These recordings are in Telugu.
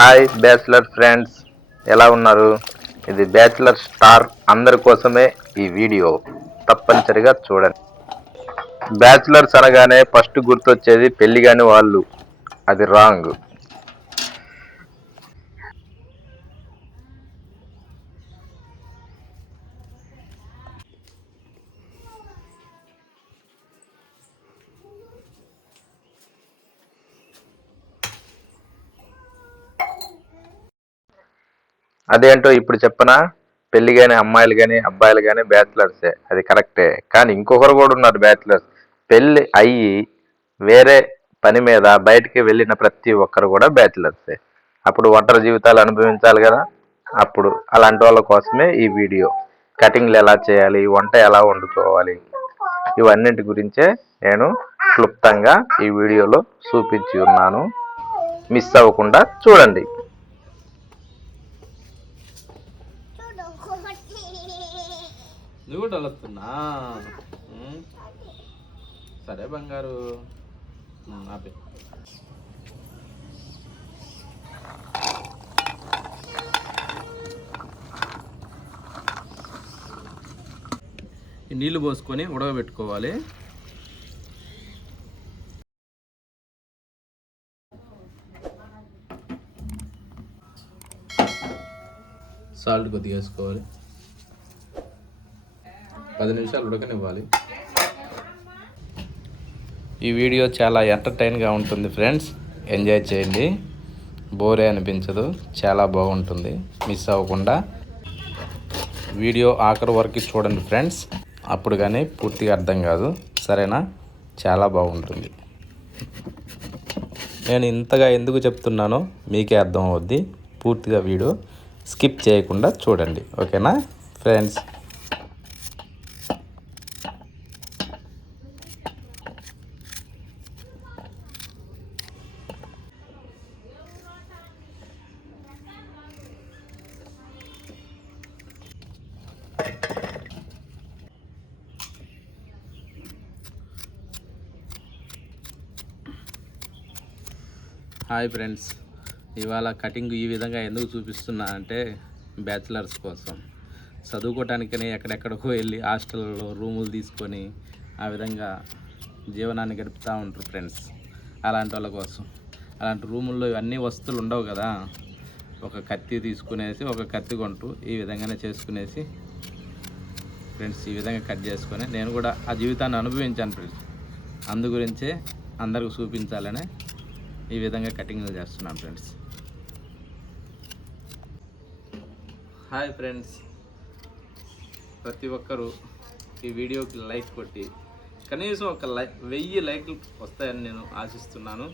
హాయ్ బ్యాచిలర్ ఫ్రెండ్స్, ఎలా ఉన్నారు? ఇది బ్యాచిలర్ స్టార్ అందరి కోసమే ఈ వీడియో, తప్పనిసరిగా చూడండి. బ్యాచిలర్స్ అనగానే ఫస్ట్ గుర్తొచ్చేది పెళ్లి కాని వాళ్ళు. అది రాంగ్. అదేంటో ఇప్పుడు చెప్పనా? పెళ్లి కాని అమ్మాయిలు కానీ అబ్బాయిలు కానీ బ్యాచిలర్సే, అది కరెక్టే. కానీ ఇంకొకరు కూడా ఉన్నారు బ్యాచిలర్స్. పెళ్లి అయ్యి వేరే పని మీద బయటికి వెళ్ళిన ప్రతి ఒక్కరు కూడా బ్యాచిలర్సే. అప్పుడు ఒంటరి జీవితాలు అనుభవించాలి కదా. అప్పుడు అలాంటి వాళ్ళ కోసమే ఈ వీడియో. కటింగ్లు ఎలా చేయాలి, వంట ఎలా వండుకోవాలి, ఇవన్నింటి గురించే నేను క్లుప్తంగా ఈ వీడియోలో చూపించి ఉన్నాను. మిస్ అవ్వకుండా చూడండి. నువ్వు కూడా వస్తున్నా. సరే బంగారు, ఆపే. ఈ నీళ్లు పోసుకొని ఉడకబెట్టుకోవాలి. సాల్ట్ కొద్దిగా వేసుకోవాలి. 10 నిమిషాలు ఉడకనివ్వాలి. ఈ వీడియో చాలా ఎంటర్టైన్గా ఉంటుంది ఫ్రెండ్స్, ఎంజాయ్ చేయండి. బోరే అనిపించదు, చాలా బాగుంటుంది. మిస్ అవ్వకుండా వీడియో ఆఖరి వరకు చూడండి ఫ్రెండ్స్, అప్పుడు కానీ పూర్తిగా అర్థం కాదు. సరేనా? చాలా బాగుంటుంది. నేను ఇంతగా ఎందుకు చెప్తున్నానో మీకే అర్థం అవుద్ది. పూర్తిగా వీడియో స్కిప్ చేయకుండా చూడండి, ఓకేనా ఫ్రెండ్స్? హాయ్ ఫ్రెండ్స్, ఇవాళ కటింగ్ ఈ విధంగా ఎందుకు చూపిస్తున్నా అంటే బ్యాచిలర్స్ కోసం. చదువుకోవటానికని ఎక్కడెక్కడికో వెళ్ళి హాస్టల్లో రూములు తీసుకొని ఆ విధంగా జీవనాన్ని గడుపుతూ ఉంటారు ఫ్రెండ్స్. అలాంటి వాళ్ళ కోసం. అలాంటి రూముల్లో ఇవన్నీ వస్తువులు ఉండవు కదా. ఒక కత్తి తీసుకునేసి, ఒక కత్తి కొంటూ ఈ విధంగానే చేసుకునేసి ఫ్రెండ్స్, ఈ విధంగా కట్ చేసుకొని నేను కూడా ఆ జీవితాన్ని అనుభవించాను ఫ్రెండ్స్. అందు గురించే అందరికి చూపించాలనే ఈ విధంగా కటింగ్లు చేస్తున్నాను ఫ్రెండ్స్. హాయ్ ఫ్రెండ్స్, ప్రతి ఒక్కరూ ఈ వీడియోకి లైక్ కొట్టి కనీసం ఒక 1000 లైక్లు వస్తాయని నేను ఆశిస్తున్నాను.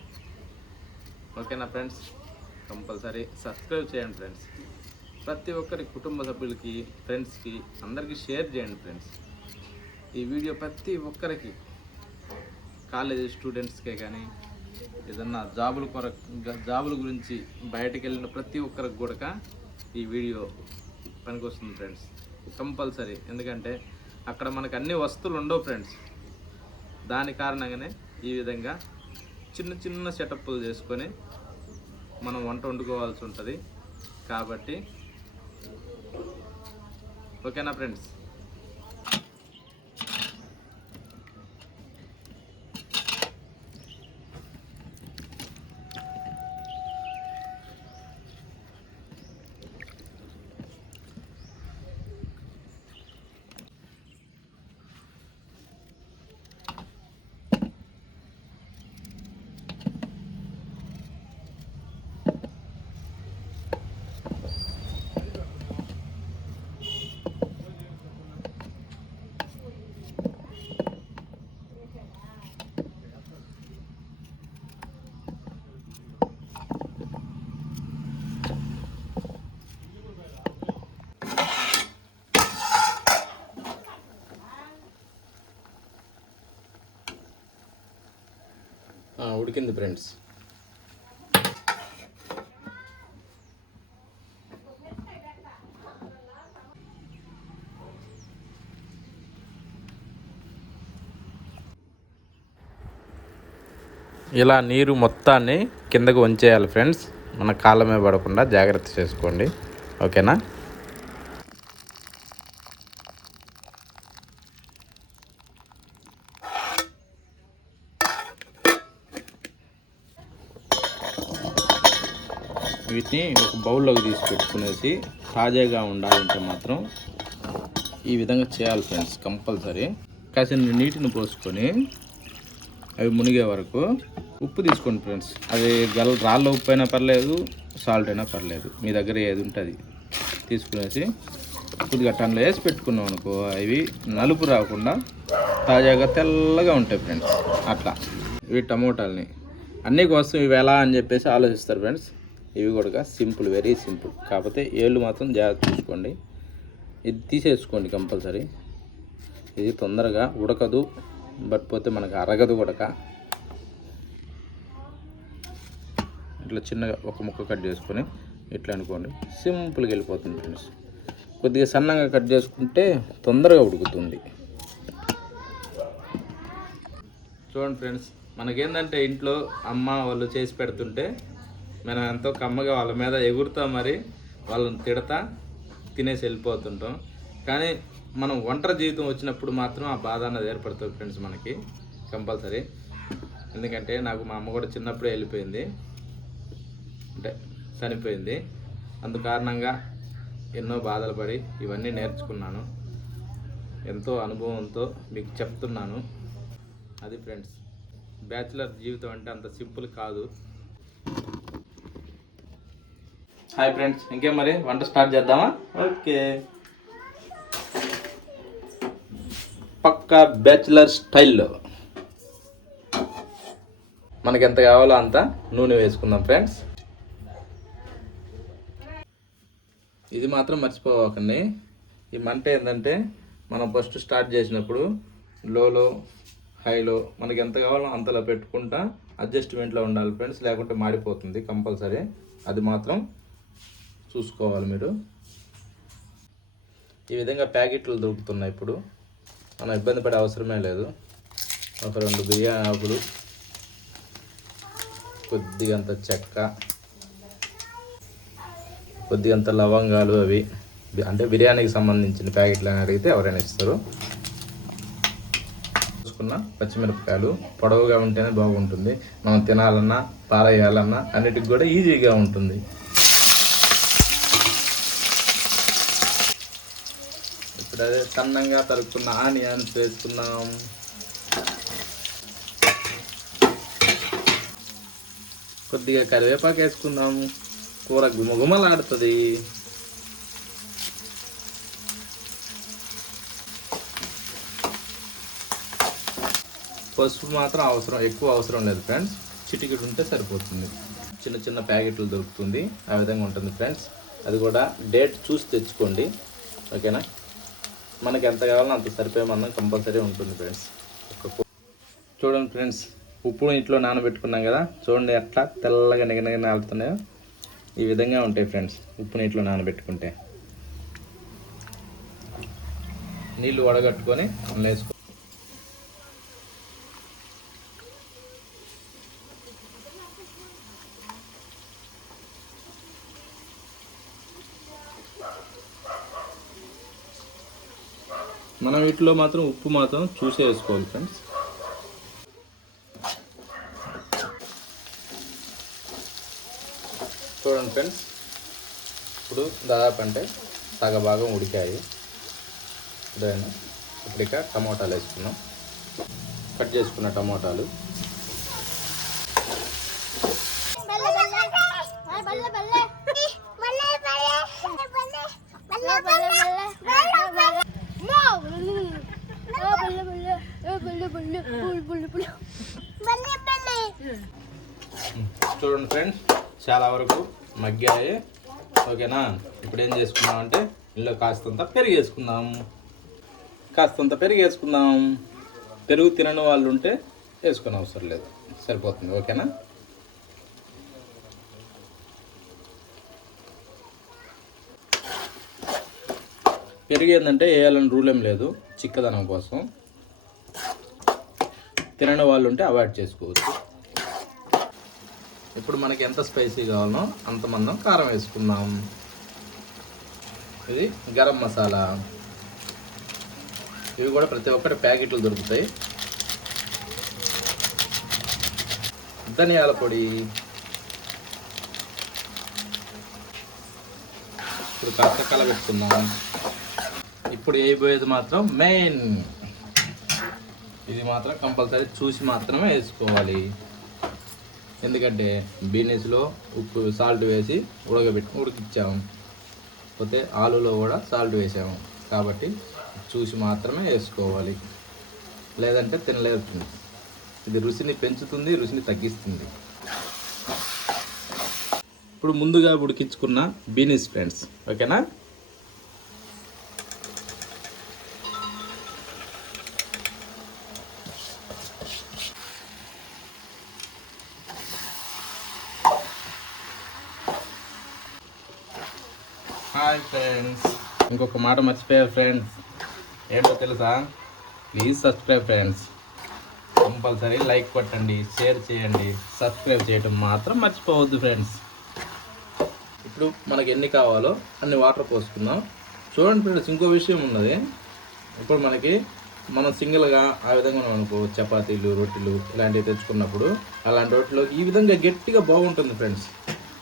ఓకేనా ఫ్రెండ్స్? కంపల్సరీ సబ్స్క్రైబ్ చేయండి ఫ్రెండ్స్. ప్రతి ఒక్కరి కుటుంబ సభ్యులకి, ఫ్రెండ్స్కి, అందరికీ షేర్ చేయండి ఫ్రెండ్స్. ఈ వీడియో ప్రతి ఒక్కరికి, కాలేజీ స్టూడెంట్స్కే కానీ ఏదన్నా జాబుల గురించి బయటకు వెళ్ళిన ప్రతి ఒక్కరికి కూడా ఈ వీడియో పనికొస్తుంది ఫ్రెండ్స్, కంపల్సరీ. ఎందుకంటే అక్కడ మనకు అన్ని వస్తువులు ఉండవు ఫ్రెండ్స్. దాని కారణంగానే ఈ విధంగా చిన్న చిన్న సెటప్లు చేసుకొని మనం వంట వండుకోవాల్సి ఉంటుంది. కాబట్టి ఓకేనా ఫ్రెండ్స్? ఉడికింది ఫ్రెండ్స్. ఇలా నీరు మొత్తాన్ని కిందకు వంచేయాలి ఫ్రెండ్స్. మన కాళ్ళ మీద పడకుండా జాగ్రత్త చేసుకోండి, ఓకేనా. వీటిని ఒక బౌల్లోకి తీసి పెట్టుకునేసి తాజాగా ఉండాలంటే మాత్రం ఈ విధంగా చేయాలి ఫ్రెండ్స్. కంపల్సరీ కాసిన నీటిని పోసుకొని అవి మునిగే వరకు ఉప్పు తీసుకోండి ఫ్రెండ్స్. అది రాళ్ళ ఉప్పు అయినా పర్లేదు, సాల్ట్ అయినా పర్లేదు, మీ దగ్గర ఏది ఉంటుంది తీసుకునేసి కొద్దిగా టన్లో వేసి పెట్టుకున్నాం అనుకో, అవి నలుపు రాకుండా తాజాగా తెల్లగా ఉంటాయి ఫ్రెండ్స్. అట్లా ఇవి టమోటాలని అన్నీ కోసం ఇవి ఎలా అని చెప్పేసి ఆలోచిస్తారు ఫ్రెండ్స్. ఇవి కూడా సింపుల్, వెరీ సింపుల్. కాకపోతే ఏళ్ళు మాత్రం జాగ్రత్త చూసుకోండి. ఇది తీసేసుకోండి కంపల్సరీ. ఇది తొందరగా ఉడకదు, బట్ పోతే మనకు అరగదు ఉడక. ఇట్లా చిన్నగా ఒక ముక్క కట్ చేసుకొని ఇట్లా అనుకోండి, సింపుల్గా వెళ్ళిపోతుంది ఫ్రెండ్స్. కొద్దిగా సన్నగా కట్ చేసుకుంటే తొందరగా ఉడుకుతుంది. చూడండి ఫ్రెండ్స్, మనకేంటంటే ఇంట్లో అమ్మ వాళ్ళు చేసి పెడుతుంటే మనం ఎంతో కమ్మగా వాళ్ళ మీద ఎగురుతా, మరి వాళ్ళని తిడతా తినేసి వెళ్ళిపోతుంటాం. కానీ మనం ఒంటరి జీవితం వచ్చినప్పుడు మాత్రం ఆ బాధ అన్నది ఏర్పడుతుంది ఫ్రెండ్స్ మనకి కంపల్సరీ. ఎందుకంటే నాకు మా అమ్మ కూడా చిన్నప్పుడే వెళ్ళిపోయింది, అంటే చనిపోయింది. అందు కారణంగా ఎన్నో బాధలు పడి ఇవన్నీ నేర్చుకున్నాను. ఎంతో అనుభవంతో మీకు చెప్తున్నాను. అది ఫ్రెండ్స్, బ్యాచిలర్ జీవితం అంటే అంత సింపుల్ కాదు. హాయ్ ఫ్రెండ్స్, ఇంకేం మరి వంట స్టార్ట్ చేద్దామా? ఓకే. పక్కా బ్యాచిలర్ స్టైల్లో మనకి ఎంత కావాలో అంత నూనె వేసుకుందాం ఫ్రెండ్స్. ఇది మాత్రం మర్చిపోకండి, ఈ మంట ఏంటంటే మనం ఫస్ట్ స్టార్ట్ చేసినప్పుడు లోలో హైలో మనకి ఎంత కావాలో అంతలో పెట్టుకుంటా అడ్జస్ట్మెంట్లో ఉండాలి ఫ్రెండ్స్, లేకుంటే మాడిపోతుంది కంపల్సరీ. అది మాత్రం చూసుకోవాలి మీరు. ఈ విధంగా ప్యాకెట్లు దొరుకుతున్నాయి ఇప్పుడు, మనం ఇబ్బంది పడే అవసరమే లేదు. ఒక 2 బిర్యానీ ఆకులు, కొద్దిగంత చెక్క, కొద్దిగంత లవంగాలు, అవి అంటే బిర్యానీకి సంబంధించిన ప్యాకెట్లు అని అడిగితే ఎవరైనా ఇస్తారు. చూసుకున్న పచ్చిమిరపకాయలు పొడవుగా ఉంటేనే బాగుంటుంది, మనం తినాలన్నా పారేయాలన్నా అన్నిటికి కూడా ఈజీగా ఉంటుంది. ఇప్పుడు అదే సన్నంగా తరుక్కున్న ఆనియన్స్ వేసుకున్నాం. కొద్దిగా కరివేపాకు వేసుకుందాం, కూర గుమగుమలాడుతుంది. పసుపు మాత్రం ఎక్కువ అవసరం లేదు ఫ్రెండ్స్, చిటికెడు ఉంటే సరిపోతుంది. చిన్న చిన్న ప్యాకెట్లు దొరుకుతుంది, ఆ విధంగా ఉంటుంది ఫ్రెండ్స్. అది కూడా డేట్ చూసి తెచ్చుకోండి, ఓకేనా. మనకి ఎంత కావాలో అంత సరిపోయే మందం కంపల్సరీ ఉంటుంది ఫ్రెండ్స్. చూడండి ఫ్రెండ్స్, ఉప్పు ఇంట్లో నానబెట్టుకున్నాం కదా, చూడండి ఎట్లా తెల్లగా నిగనగ నాలుతున్నాయో. ఈ విధంగా ఉంటాయి ఫ్రెండ్స్ ఉప్పు నీటిలో నానబెట్టుకుంటే. నీళ్ళు వడగట్టుకొని అందులో వేసుకో. మనం వీటిలో మాత్రం ఉప్పు మాత్రం చూసే వేసుకోవాలి ఫ్రెండ్స్. చూడండి ఫ్రెండ్స్, ఇప్పుడు దాదాపు అంటే సగ భాగం ఉడికాయి. ఇప్పుడు ఇక టమోటాలు వేసుకున్నాం, కట్ చేసుకున్న టమోటాలు. చూడండి ఫ్రెండ్స్, చాలా వరకు మగ్గాయి, ఓకేనా. ఇప్పుడు ఏం చేసుకున్నాం అంటే ఇందులో కాస్తంత పెరుగు వేసుకుందాం. పెరుగు తినని వాళ్ళు ఉంటే వేసుకునే అవసరం లేదు, సరిపోతుంది, ఓకేనా. పెరుగు ఏంటంటే వేయాలని రూల్ ఏం లేదు, చిక్కదనం కోసం. తినని వాళ్ళు ఉంటే అవాయిడ్ చేసుకోవచ్చు. ఇప్పుడు మనకి ఎంత స్పైసీ కావాలనో అంత మందం కారం వేసుకుందాం. ఇది గరం మసాలా, ఇవి కూడా ప్రతి ఒక్కటి ప్యాకెట్లు దొరుకుతాయి. ధనియాల పొడి, ఇప్పుడు కాస్త కలబెట్టుకుందాం. ఇప్పుడు వేయబోయేది మాత్రం మెయిన్, ఇది మాత్రం కంపల్సరీ చూసి మాత్రమే వేసుకోవాలి. ఎందుకంటే బీనెస్లో ఉప్పు సాల్ట్ వేసి ఉడికిచ్చాము, పోతే ఆలులో కూడా సాల్ట్ వేసాము కాబట్టి చూసి మాత్రమే వేసుకోవాలి, లేదంటే తినలేదు. ఇది రుచిని పెంచుతుంది, రుచిని తగ్గిస్తుంది. ఇప్పుడు ముందుగా ఉడికించుకున్న బీనెస్ ఫ్రెండ్స్, ఓకేనా? హాయ్ ఫ్రెండ్స్, ఇంకొక మాట మర్చిపోయారు ఫ్రెండ్స్. ఏంటో తెలుసా? Please subscribe friends. Compulsory like కొట్టండి, షేర్ చేయండి, సబ్స్క్రైబ్ చేయడం మాత్రం మర్చిపోవద్దు ఫ్రెండ్స్. ఇప్పుడు మనకి ఎన్ని కావాలో అన్ని వాటర్ పోసుకుందాం. చూడండి ఫ్రెండ్స్, ఇంకో విషయం ఉన్నది. ఇప్పుడు మనం సింగిల్గా ఆ విధంగా మనకు చపాతీలు, రొట్టెలు ఇలాంటివి తెచ్చుకున్నప్పుడు అలాంటి రొట్టెలోకి ఈ విధంగా గట్టిగా బాగుంటుంది ఫ్రెండ్స్.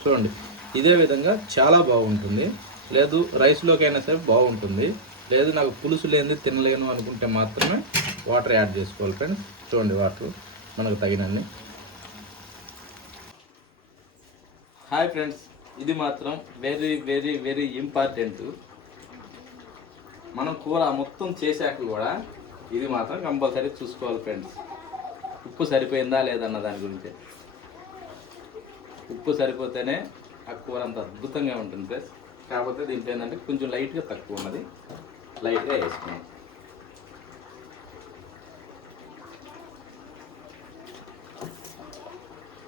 చూడండి, ఇదే విధంగా చాలా బాగుంటుంది. లేదు రైస్లోకి అయినా సరే బాగుంటుంది. లేదు నాకు పులుసు లేనిది తినలేను అనుకుంటే మాత్రమే వాటర్ యాడ్ చేసుకోవాలి ఫ్రెండ్స్. చూడండి, వాటర్ మనకు తగినన్ని. హాయ్ ఫ్రెండ్స్, ఇది మాత్రం వెరీ వెరీ వెరీ ఇంపార్టెంట్. మనం కూర మొత్తం చేశాక కూడా ఇది మాత్రం కంపల్సరీ చూసుకోవాలి ఫ్రెండ్స్. ఉప్పు సరిపోయిందా లేదన్న దాని గురించి. ఉప్పు సరిపోతేనే ఆ కూర అంత అద్భుతంగా ఉంటుంది ఫ్రెండ్స్. కాకపోతే దీంట్లో ఏంటంటే కొంచెం లైట్గా తక్కువ ఉన్నది, లైట్గా వేసుకున్నాం.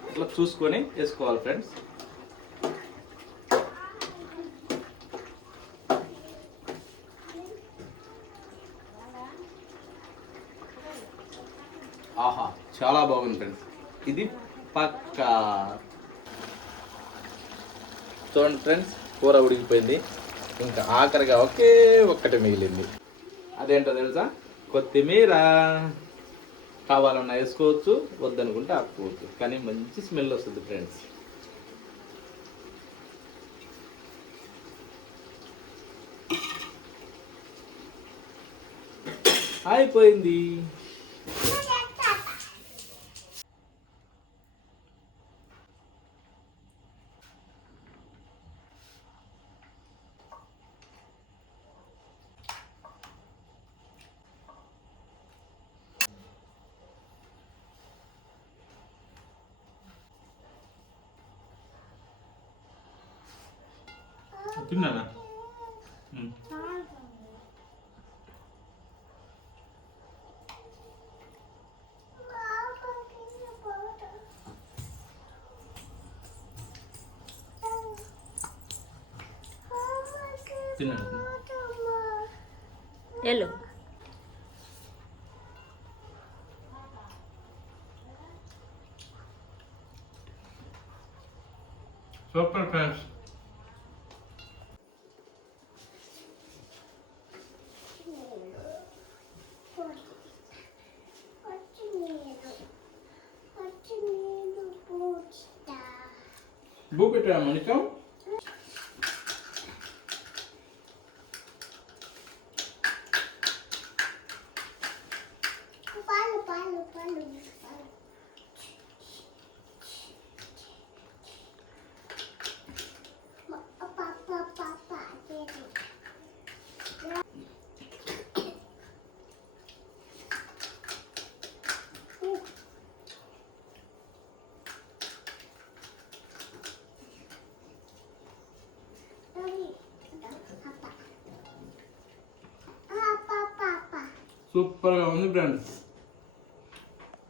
ఇట్లా చూసుకొని వేసుకోవాలి ఫ్రెండ్స్. ఆహా, చాలా బాగుంది ఫ్రెండ్స్. ఇది పక్కా. చూడండి ఫ్రెండ్స్, కూర ఉడికిపోయింది. ఇంకా ఆఖరిగా ఒక్కటి మిగిలింది. అదేంటో తెలుసా? కొత్తిమీర. కావాలన్నా వేసుకోవచ్చు, వద్దనుకుంటే ఆపుకోవచ్చు, కానీ మంచి స్మెల్ వస్తుంది ఫ్రెండ్స్. అయిపోయింది. తిన్నానా? తిన్నాను. ఎల్లు. Super friends. బుక్ పెట్టా మనికం. సూపర్గా ఉంది ఫ్రెండ్స్.